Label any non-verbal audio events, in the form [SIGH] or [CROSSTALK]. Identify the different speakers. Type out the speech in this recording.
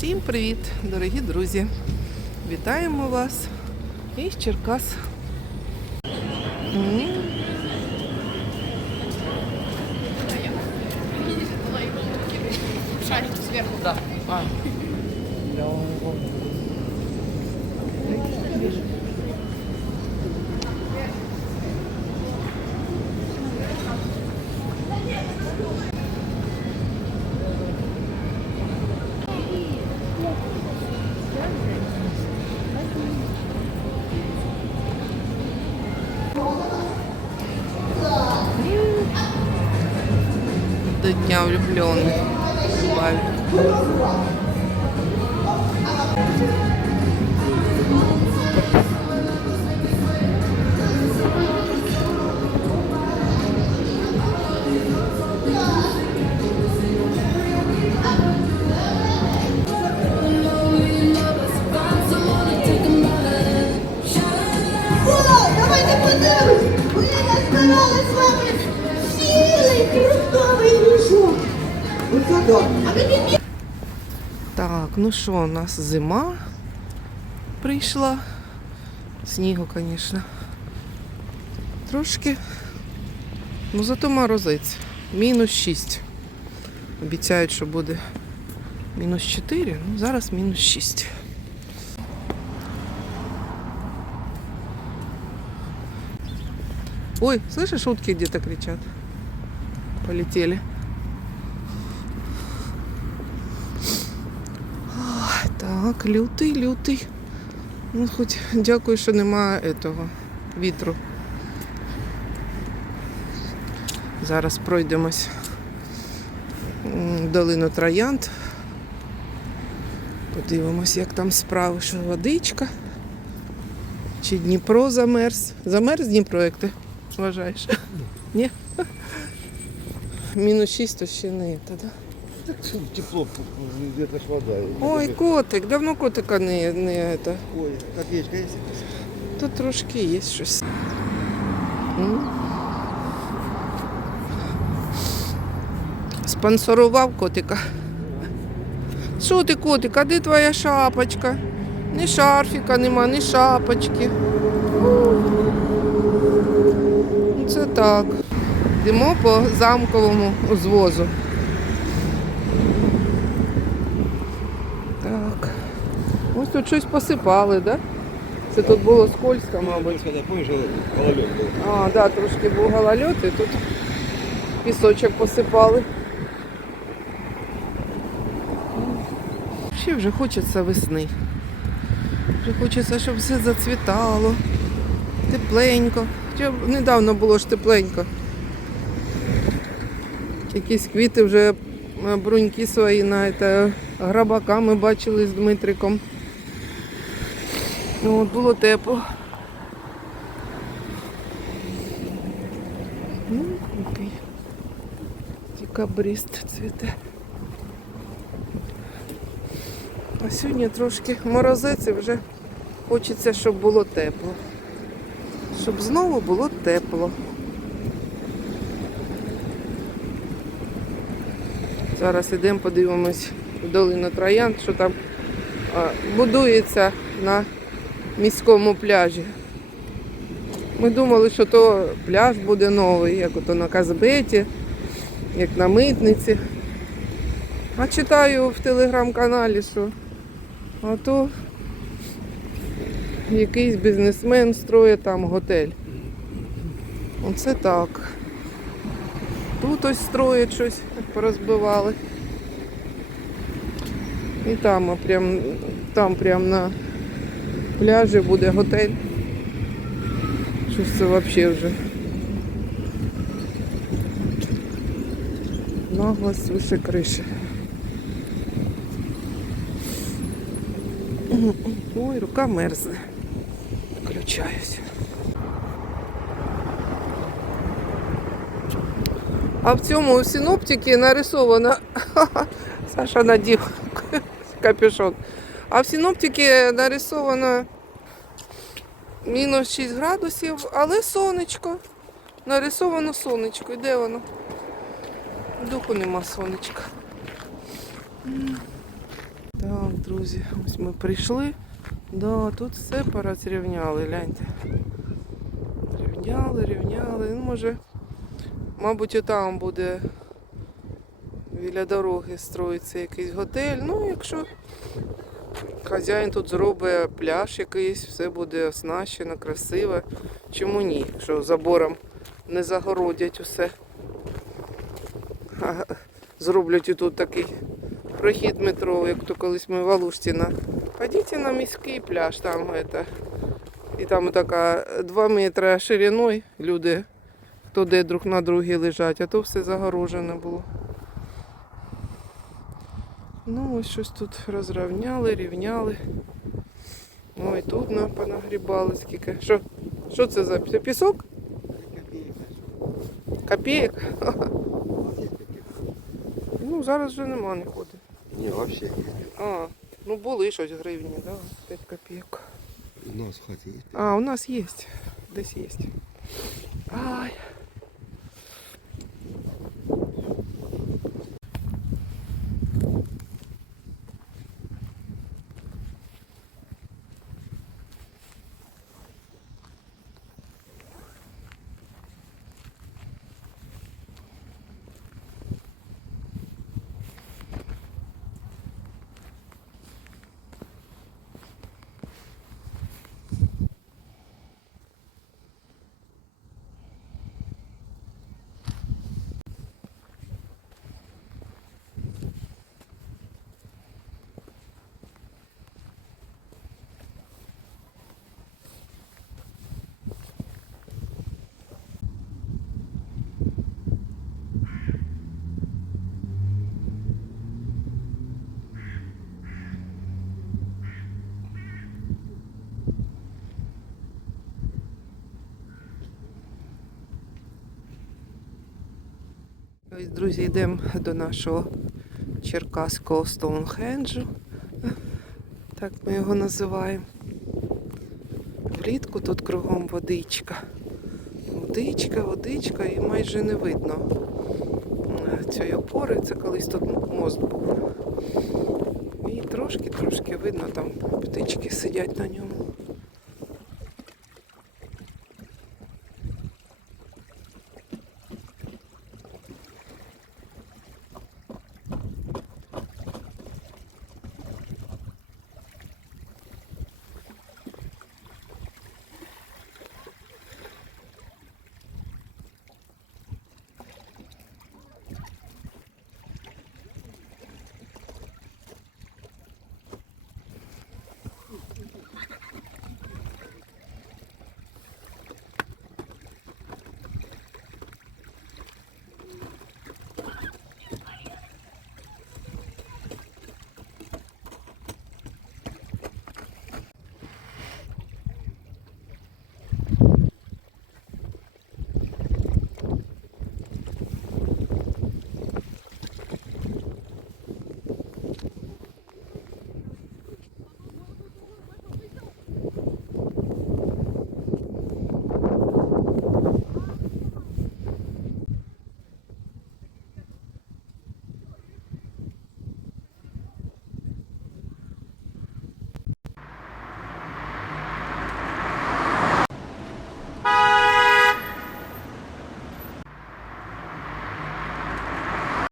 Speaker 1: Всім привіт, дорогі друзі! Вітаємо вас із Черкас.
Speaker 2: Шарик зверху.
Speaker 1: Да. А. До дня влюбленных.
Speaker 3: О, так.
Speaker 1: Ну що, у нас зима прийшла. Снігу, звісно. Трошки. Ну зато морозець. Мінус 6. Обіцяють, що буде мінус 4, ну зараз мінус 6. Ой, слышишь, утки где-то кричат? Полетели. Ой, Так, лютий, лютий. Ну, хоч дякую, що немає этого вітру. Зараз пройдемось в долину Троянд. Подивимось, як там справи, що водичка. Чи Дніпро замерз. Замерз Дніпро, як ти вважаєш? Ні? Мінус 6, то ще не це, да?
Speaker 4: Так тепло, где-то вода.
Speaker 1: Ой, котик, давно котика не, не это.
Speaker 4: Ой, копеечка есть?
Speaker 1: Тут трошки є щось. Спонсорував котика. Що ти, котик, а де твоя шапочка? Ні шарфіка нема, ні шапочки. Ну, Це так. Йдемо по замковому узвозу. Так. Ось тут щось посипали, так? Да? Це тут було скользко, мабуть. А, да, трошки був голольот і тут пісочок посипали. Ще вже хочеться весни. Вже хочеться, щоб все зацвітало. Тепленько. Хоча недавно було ж тепленько. Якісь квіти вже е, бруньки свої на це, грабака ми бачили з Дмитриком. Ну, от було тепло. Ну, який декабрист цвіте. А сьогодні трошки морозець і вже хочеться, щоб було тепло. Щоб знову було тепло. Зараз йдемо, подивимось в долину Троянд, що там будується на міському пляжі. Ми думали, що то пляж буде новий, як ото на Казбеті, як на митниці. А читаю в телеграм-каналі, що а то якийсь бізнесмен строїть там готель. Оце так. Тут ось строять щось, порозбивали. І там, прям, там прям на пляжі буде готель. Щось це взагалі вже. Наглость вище криші. Ой, рука мерзне. Включаюсь. А в цьому у синоптики нарисовано. [LAUGHS] Саша надів капюшон. А в синоптики нарисовано мінус 6 градусів, але сонечко. Нарисовано сонечко. І де воно? Духу нема сонечка. Так, друзі, ось ми прийшли. Да, тут все порозрівняли, гляньте. Рівняли, рівняли. Ну, може, мабуть, і там буде біля дороги строїться якийсь готель. Ну, якщо хазяїн тут зробить пляж якийсь, все буде оснащено, красиве. Чому ні? Якщо забором не загородять усе. А зроблять тут такий прохід метро, як то колись ми в Алушті на. Ходіть на міський пляж, там это. І там така 2 метри шириною люди, хто де друг на другі лежать, а то все загорожене було. Ну, ось щось тут розрівняли, рівняли. Ой, тут нам понагрібали скільки. Що? Що це за це пісок? Копійок? [LAUGHS] Ну, зараз вже нема не ходить.
Speaker 4: Не, вообще.
Speaker 1: А, ну були щось гривні, да? 5 копійок.
Speaker 4: У нас в есть.
Speaker 1: А, у нас є. Десь є. Ай. Ось, друзі, йдемо до нашого черкаського Стоунхенджу. Так ми його називаємо. Влітку тут кругом водичка. Водичка, водичка і майже не видно цієї опори. Це колись тут мост був. І трошки-трошки видно, там птички сидять на ньому.